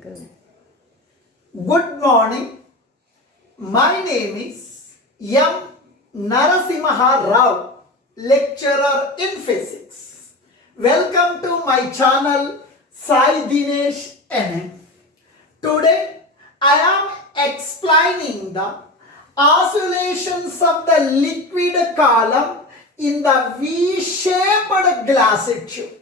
Good morning. My name is M. Narasimharao, lecturer in physics. Welcome to my channel Sai Dinesh NM. Today I am explaining the oscillations of the liquid column in the V-shaped glass tube.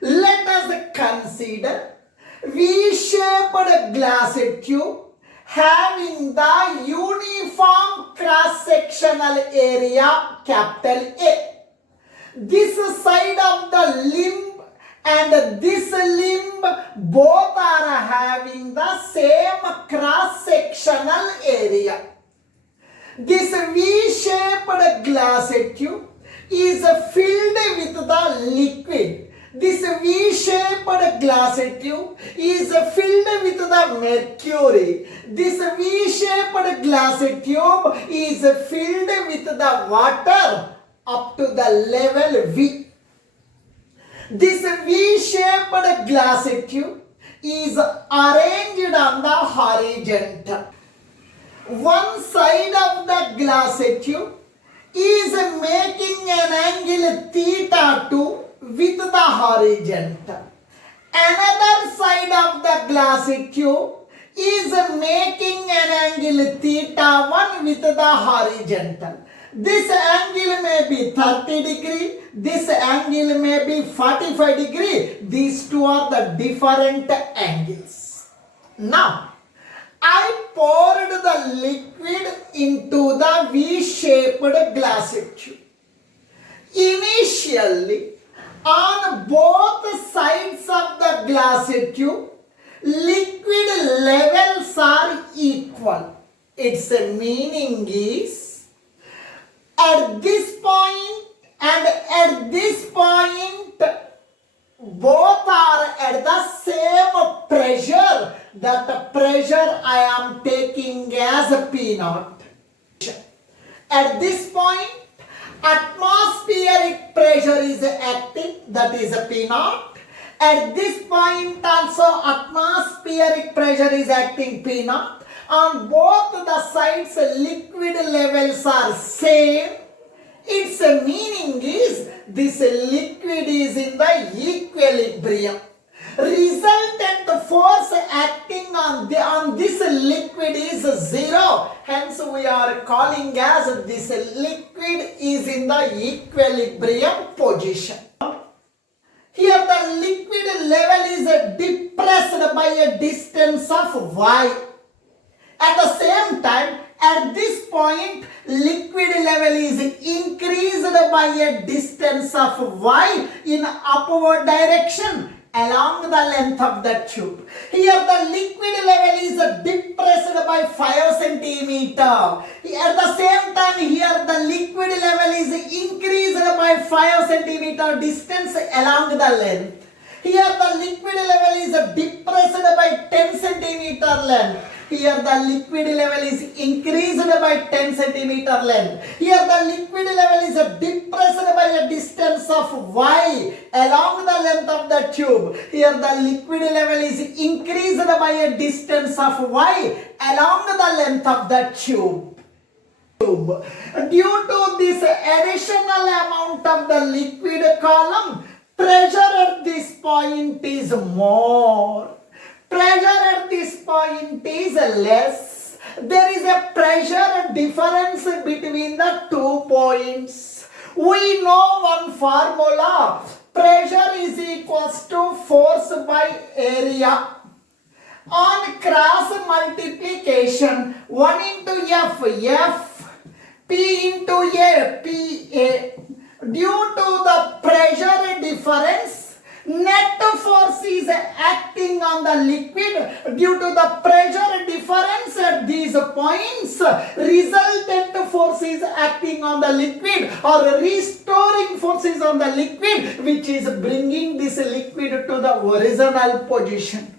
Let us consider V-shaped glass tube having the uniform cross-sectional area capital A. This side of the limb and this limb both are having the same cross-sectional area. This V-shaped glass tube is filled with the liquid. This V-shaped glass tube is filled with the mercury. This V-shaped glass tube is filled with the water up to the level V. This V-shaped glass tube is arranged on the horizontal. One side of the glass tube is making an angle theta 2 with the horizontal. Another side of the glass tube is making an angle theta 1 with the horizontal. This angle may be 30 degree, this angle may be 45 degree. These two are the different angles. Now, I poured the liquid into the V-shaped glass tube. Initially, on both sides of the glass tube, liquid levels are equal. Its meaning is, at this point and at this point, both are at the same pressure. That pressure I am taking as P0. At this point, atmospheric pressure is acting, that is P0. At this point also atmospheric pressure is acting P0. On both the sides liquid levels are same. Its meaning is this liquid is in the equilibrium. Resultant force acting on this liquid is zero. Hence we are calling as this liquid is in the equilibrium position. Here the liquid level is depressed by a distance of y. At the same time, at this point, liquid level is increased by a distance of y in upward direction along the length of the tube. Here the liquid level is depressed by 5 centimeter. At the same time, here the liquid level is increased by 5 centimeter distance along the length. Here the liquid level is depressed by 10 centimeter length. Here the liquid level is increased by 10 centimeter length. Here the liquid level is depressed by a distance of y along the length of the tube. Here the liquid level is increased by a distance of y along the length of the tube. Due to this additional amount of the liquid column, pressure at this point is more. Pressure at this point is less. There is a pressure difference between the 2 points. We know one formula. Pressure is equals to force by area. On cross multiplication, 1 into F, F, P into A, PA. Due to the pressure difference, net force is acting on the liquid. Due to the pressure difference at these points, resultant force is acting on the liquid or restoring forces on the liquid, which is bringing this liquid to the original position.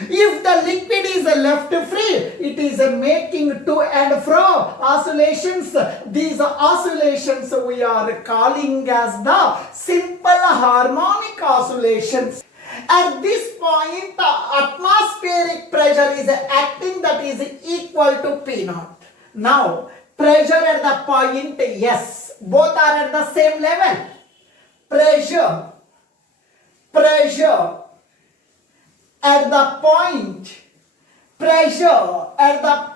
If the liquid is left free, it is making to and fro oscillations. These oscillations we are calling as the simple harmonic oscillations. At this point, is acting, that is equal to P naught. Now, pressure at the point S, both are at the same level. Pressure at the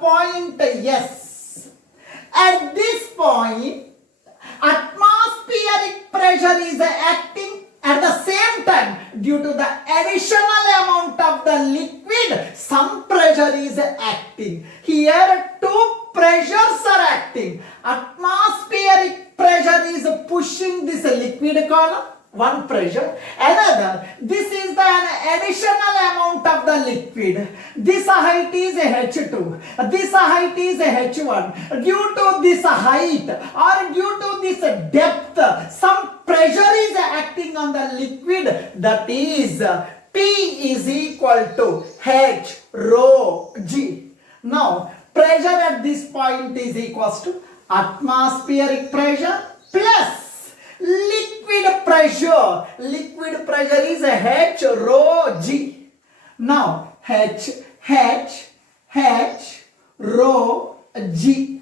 point, S. At this point, atmospheric pressure is acting at the same time. Due to the additional amount of the liquid, some pressure is acting. Here, two pressures are acting. Atmospheric pressure is pushing this liquid column, one pressure. Another, this is the additional amount of the liquid. This height is H2. This height is H1. Due to this height or due to this depth, some pressure is acting on the liquid, that is P is equal to H rho G. Now, pressure at this point is equals to atmospheric pressure plus liquid pressure. Liquid pressure is H rho G. Now, H rho G.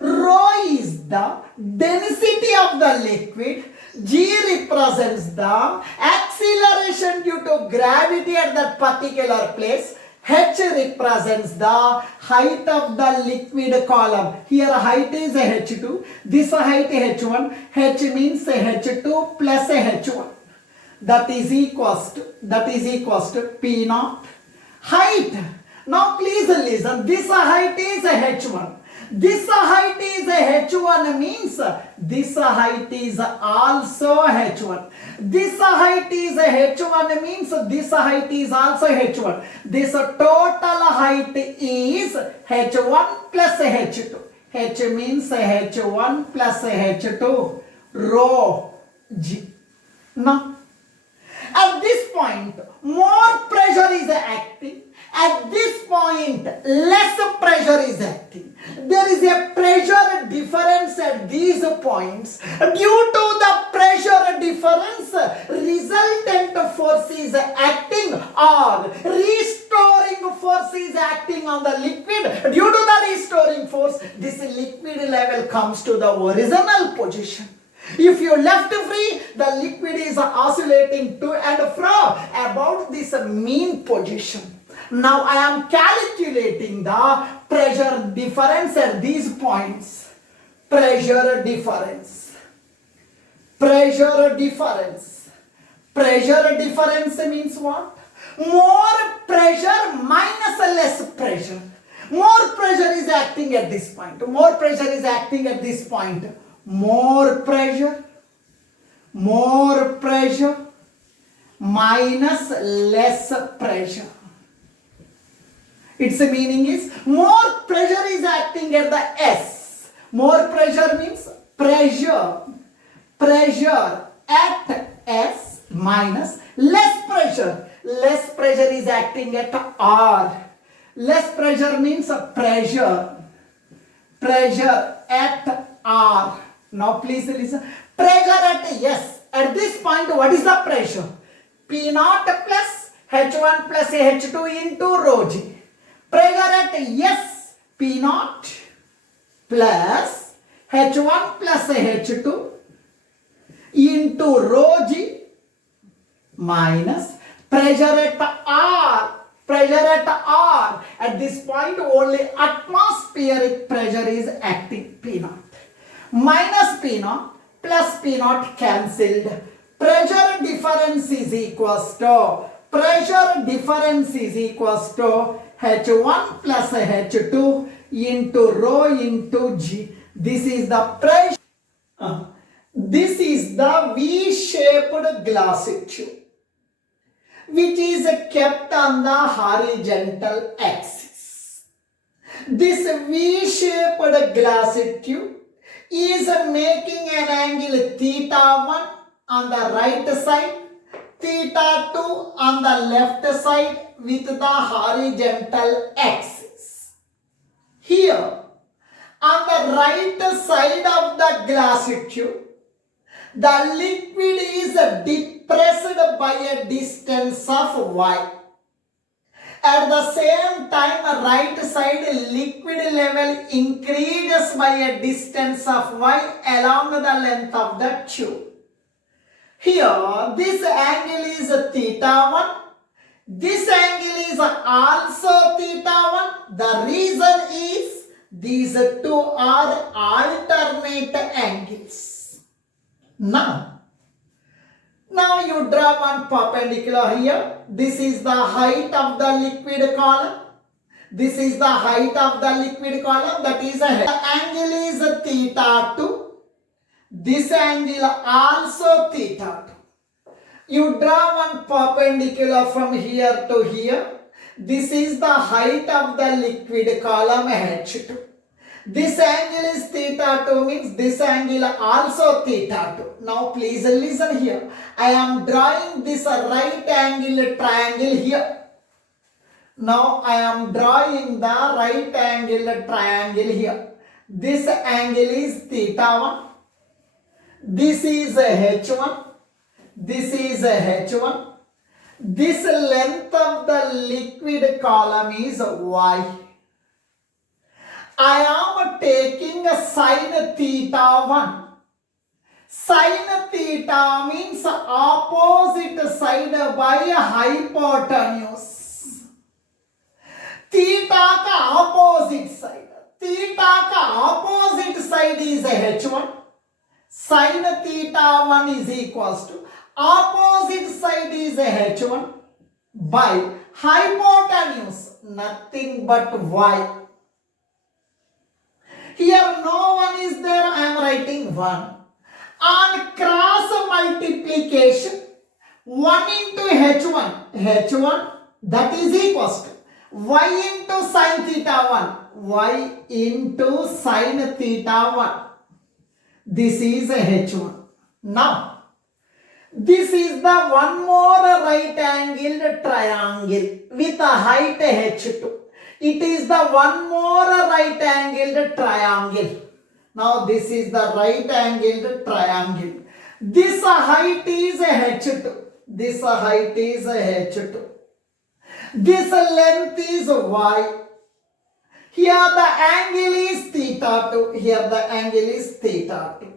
Rho is the density of the liquid. G represents the acceleration due to gravity at that particular place. H represents the height of the liquid column. Here height is H2. This height H1. H means H2 plus H1. That is equals to P naught. Height. Now please listen. This height is H1. This height is H1 means this height is also H1. This height is H1 means this height is also H1. This total height is H1 plus H2. H means H1 plus H2 rho G. Now, at this point, more pressure is acting. At this point, less pressure is acting. There is a pressure difference at these points. Due to the pressure difference, resultant force is acting or restoring force is acting on the liquid. Due to the restoring force, this liquid level comes to the original position. If you left free, the liquid is oscillating to and fro about this mean position. Now I am calculating the pressure difference at these points. Pressure difference means what? More pressure minus less pressure. More pressure is acting at this point. More pressure is acting at this point. More pressure minus less pressure. Its meaning is more pressure is acting at the S. More pressure means pressure at S minus less pressure. Less pressure is acting at R. Less pressure means pressure at R. Now please listen. Pressure at S. At this point, what is the pressure? P naught plus H1 plus H2 into rho G. Pressure at S, P naught plus H1 plus H2 into rho G minus pressure at R. At this point, only atmospheric pressure is acting, P naught. Minus P naught plus P naught cancelled. Pressure difference is equals to H1 plus H2 into rho into G. This is the pressure. This is the V-shaped glass tube which is kept on the horizontal axis. This V-shaped glass tube is making an angle theta 1 on the right side, theta 2 on the left side with the horizontal axis. Here, on the right side of the glass tube, the liquid is depressed by a distance of y. At At the same time, right side liquid level increases by a distance of y along the length of the tube. Here, this angle is theta 1. This angle is also theta 1. The reason is these two are alternate angles. Now you draw one perpendicular here. This is the height of the liquid column. This is the height of the liquid column. That is the angle is theta 2. This angle also theta 2. You draw one perpendicular from here to here. This is the height of the liquid column H2. This angle is theta 2 means this angle also theta 2. Now please listen here. I am drawing this right angle triangle here. Now I am drawing the right angle triangle here. This angle is theta 1. This is H1. This is H1. This length of the liquid column is Y. I am taking a sine theta 1. Sine theta means opposite side by hypotenuse. Theta ka opposite side. Theta ka opposite side is H1. Sine theta 1 is equals to opposite side is H1 by hypotenuse, nothing but Y. Here no one is there, I am writing 1. On cross multiplication, 1 into H1 that is equals to Y into sin theta 1, Y into sin theta 1. This is H1. Now, this is the one more right angled triangle with a height H2. It is the one more right angled triangle. Now, this is the right angled triangle. This height is H2. This height is H2. This length is Y. Here the angle is theta 2. Here the angle is theta 2.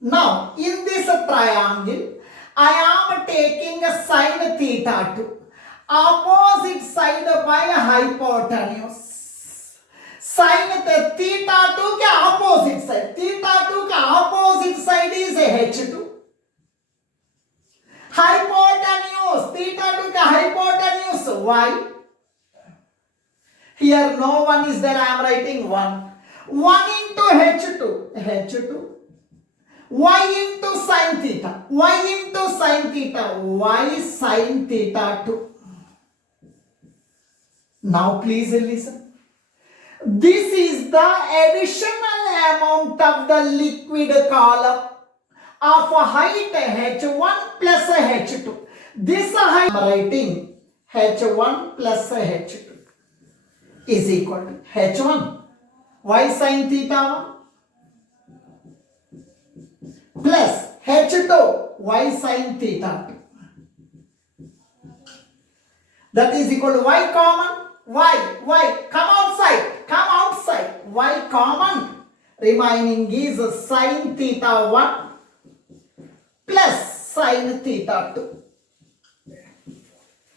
Now, in this triangle, I am taking a sine theta 2. Opposite side by hypotenuse. Sine theta 2 के opposite side. Theta 2 के opposite side is H2. Hypotenuse. Theta 2 के hypotenuse Y. Here no one is there, I am writing 1. 1 into H2. Y into sin theta. Y into sin theta. Y sin theta 2. Now please listen. This is the additional amount of the liquid column of height H1 plus H2. This height I am writing H1 plus H2 is equal to H1 Y sin theta 1 plus H2 Y sin theta 2. That is equal to Y common. Y, come outside, Y common, remaining is sin theta 1 plus sin theta 2.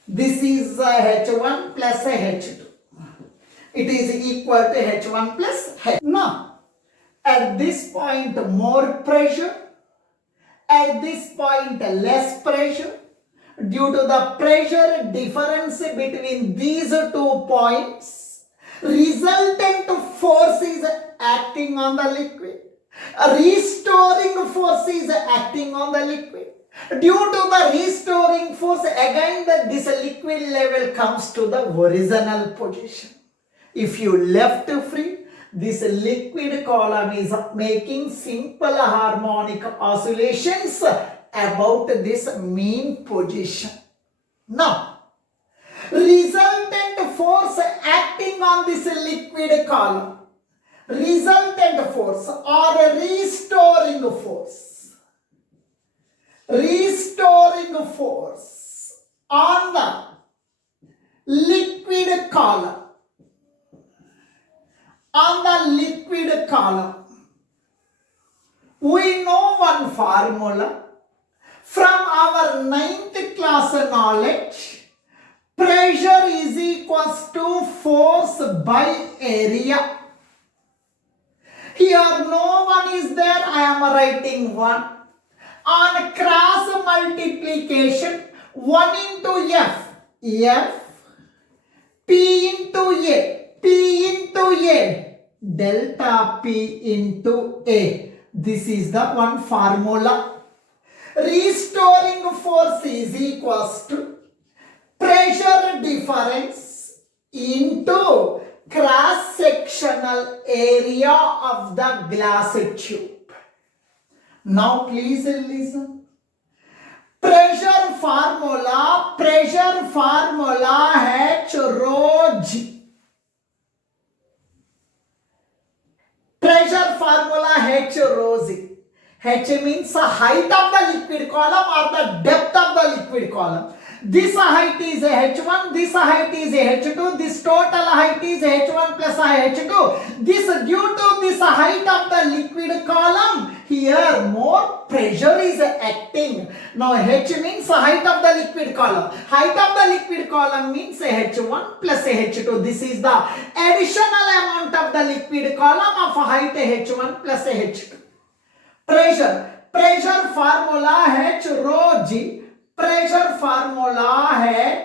This is H1 plus H2. It is equal to H1 plus H. Now, at this point more pressure, at this point less pressure. Due to the pressure difference between these 2 points, resultant force is acting on the liquid. A restoring force is acting on the liquid. Due to the restoring force, again this liquid level comes to the original position. If you left free, this liquid column is making simple harmonic oscillations about this mean position. Now, resultant force acting on this liquid column, resultant force or restoring force on the liquid column column, on the liquid column, we know one formula from our 9th class knowledge. Pressure is equals to force by area. Here no one is there, I am writing 1. On cross multiplication, 1 into F, P into A, delta P into A. This is the one formula. Restoring force is equals to pressure difference into cross-sectional area of the glass tube. Now please listen. Pressure formula H rho G. Pressure formula H rho G. H means the height of the liquid column or the depth of the liquid column. This height is H1, this height is H2, this total height is H1 plus H2. This due to this height of the liquid column, here more pressure is acting. Now H means the height of the liquid column. Height of the liquid column means H1 plus H2. This is the additional amount of the liquid column of height H1 plus H2. Pressure formula H rho G. Pressure formula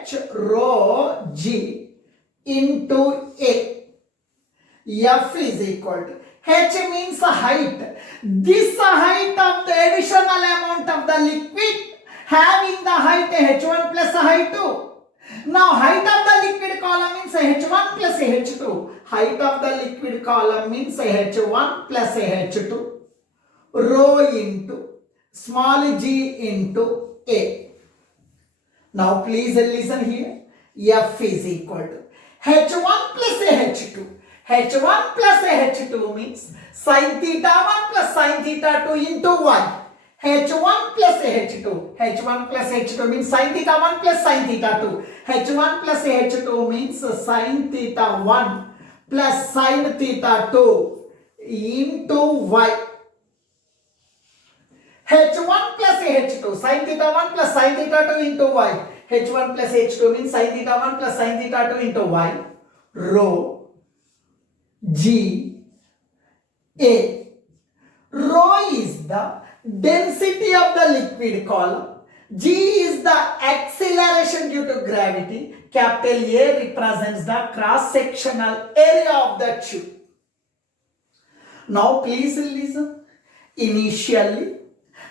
H rho G into A. F is equal to H means the height. This height of the additional amount of the liquid having the height H1 plus H2. Now height of the liquid column means H1 plus H2. Height of the liquid column means H1 plus H2. Rho into small g into A. Now please listen here. F is equal to H1 plus H2. H1 plus H2 means sin theta 1 plus sin theta 2 into Y. H1 plus H2. H1 plus H2 means sin theta 1 plus sin theta 2. H1 plus H2 means sin theta 1 plus sin theta 2 into Y. H1 plus H2, sin theta 1 plus sin theta 2 into Y. H1 plus H2 means sin theta 1 plus sin theta 2 into Y. Rho G A. Rho is the density of the liquid column. G is the acceleration due to gravity. Capital A represents the cross-sectional area of the tube. Now please listen. Initially,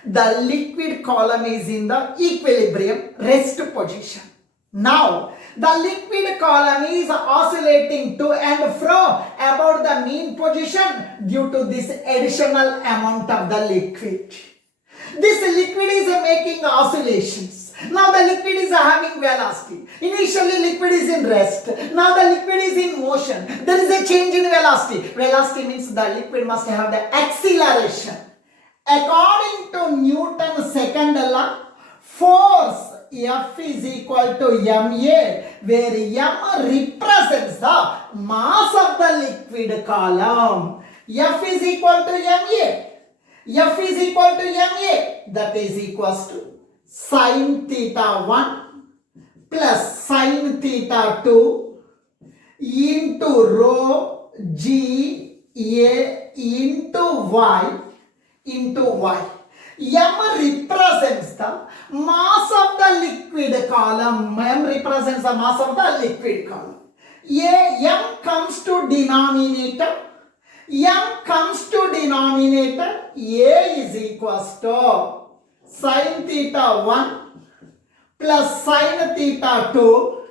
the liquid column is in the equilibrium rest position. Now, the liquid column is oscillating to and fro about the mean position due to this additional amount of the liquid. This liquid is making oscillations. Now the liquid is having velocity. Initially liquid is in rest. Now the liquid is in motion. There is a change in velocity. Velocity means the liquid must have the acceleration. According to Newton's second law, force F is equal to ma, where m represents the mass of the liquid column. F is equal to ma. F is equal to ma. That is equals to sin theta 1 plus sin theta 2 into rho g a into y into y. M represents the mass of the liquid column. M represents the mass of the liquid column. M comes to denominator. M comes to denominator. A is equals to sin theta 1 plus sin theta 2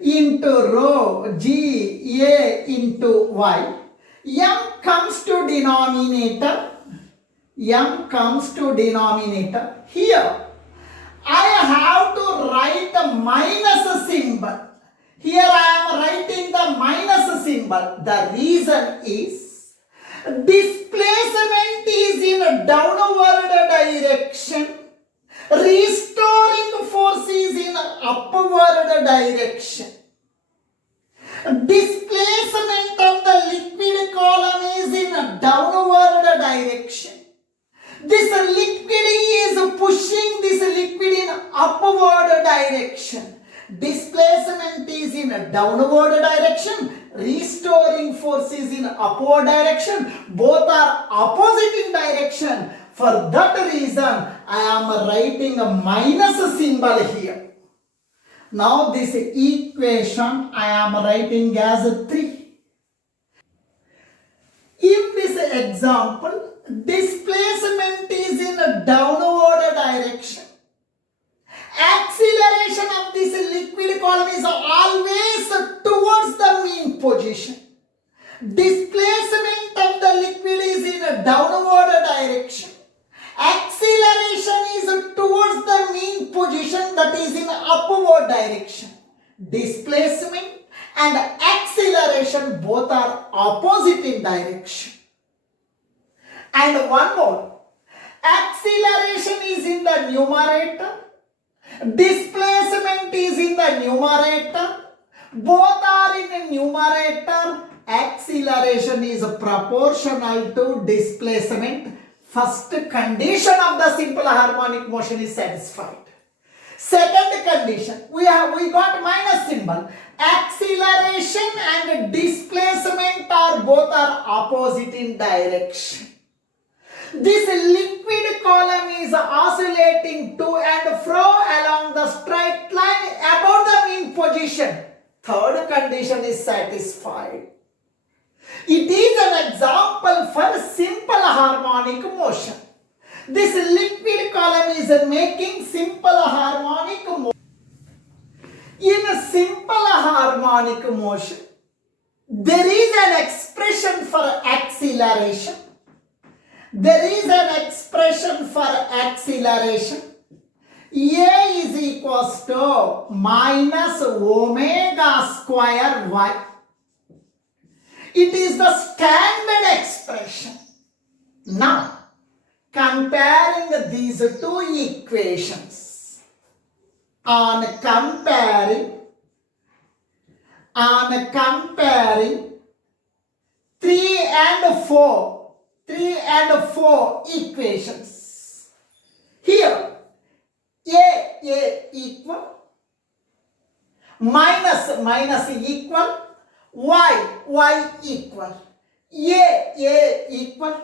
into rho g a into y. M comes to denominator. M comes to denominator. Here, I have to write the minus symbol. Here I am writing the minus symbol. The reason is displacement is in a downward direction. Restoring force is in upward direction. displacement is in a downward direction, restoring force is in upward direction. Both are opposite in direction. For that reason, I am writing a minus symbol here. Now this equation I am writing as 3. In this example, displacement is in a downward direction. Acceleration of this liquid column is always towards the mean position. Displacement of the liquid is in a downward direction. Acceleration is towards the mean position, that is in upward direction. Displacement and acceleration both are opposite in direction. And one more. Acceleration is in the numerator. Displacement is in the numerator. Both are in the numerator. Acceleration is proportional to displacement. First condition of the simple harmonic motion is satisfied. Second condition, we got minus symbol. Acceleration and displacement are both are opposite in direction. This liquid column is oscillating to and fro along the straight line above the mean position. Third condition is satisfied. It is an example for simple harmonic motion. This liquid column is making simple harmonic motion. In a simple harmonic motion, there is an expression for acceleration. There is an expression for acceleration. A is equals to minus omega square y. It is the standard expression. Now, comparing these two equations, on comparing 3 and 4 equations. Here, A equal, minus equal, y equal, A equal,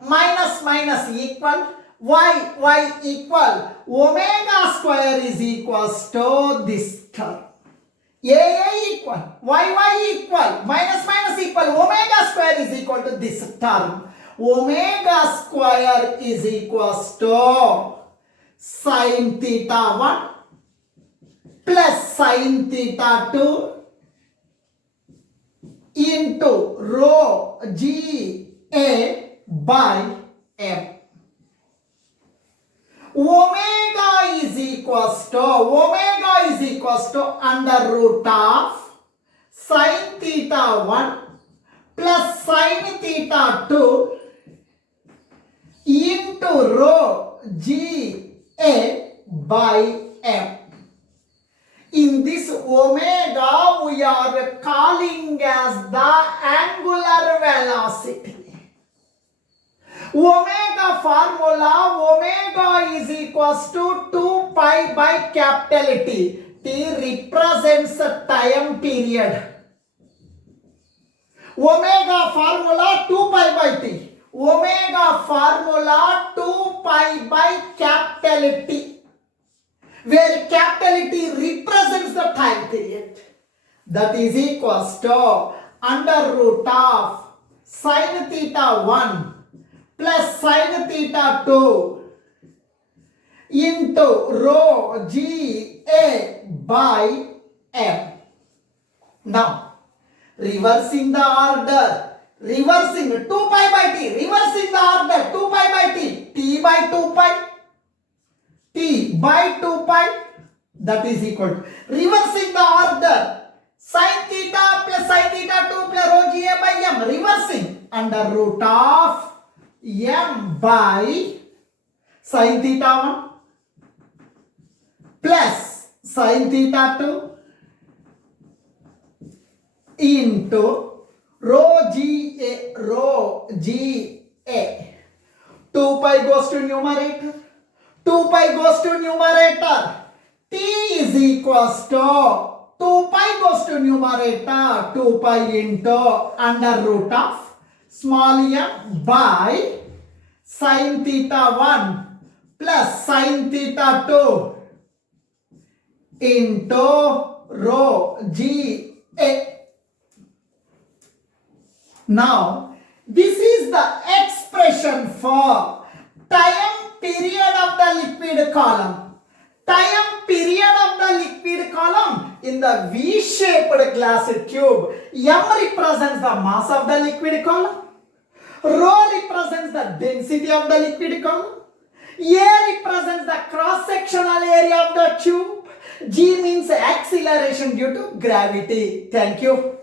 minus equal, y equal, omega square is equals to this term. A equal, y equal, minus equal, omega square is equal to this term. Omega square is equals to sin theta 1 plus sin theta 2 into rho G A by M. Omega is equals to under root of sin theta 1 plus sin theta 2 into rho G A by M. In this omega we are calling as the angular velocity. Omega formula, omega is equals to 2 pi by capital T. T represents a time period. Omega formula 2 pi by T. Omega formula 2 pi by capital T, where capital T represents the time period. That is equals to under root of sin theta 1 plus sin theta 2 into rho G A by M. Now, reversing the order. Reversing 2 pi by T, reversing the order 2 pi by T, T by 2 pi, T by 2 pi, that is equal to, reversing the order, sin theta plus sin theta 2 plus rho G A by M, reversing under root of M by sin theta 1 plus sin theta 2 into rho G A. 2 pi goes to numerator. 2 pi goes to numerator. T is equals to 2 pi numerator 2 pi into under root of small m by sin theta 1 plus sin theta 2 into rho g a. Now, this is the expression for time period of the liquid column. Time period of the liquid column in the V-shaped glass tube. M represents the mass of the liquid column. Rho represents the density of the liquid column. A represents the cross-sectional area of the tube. G means acceleration due to gravity. Thank you.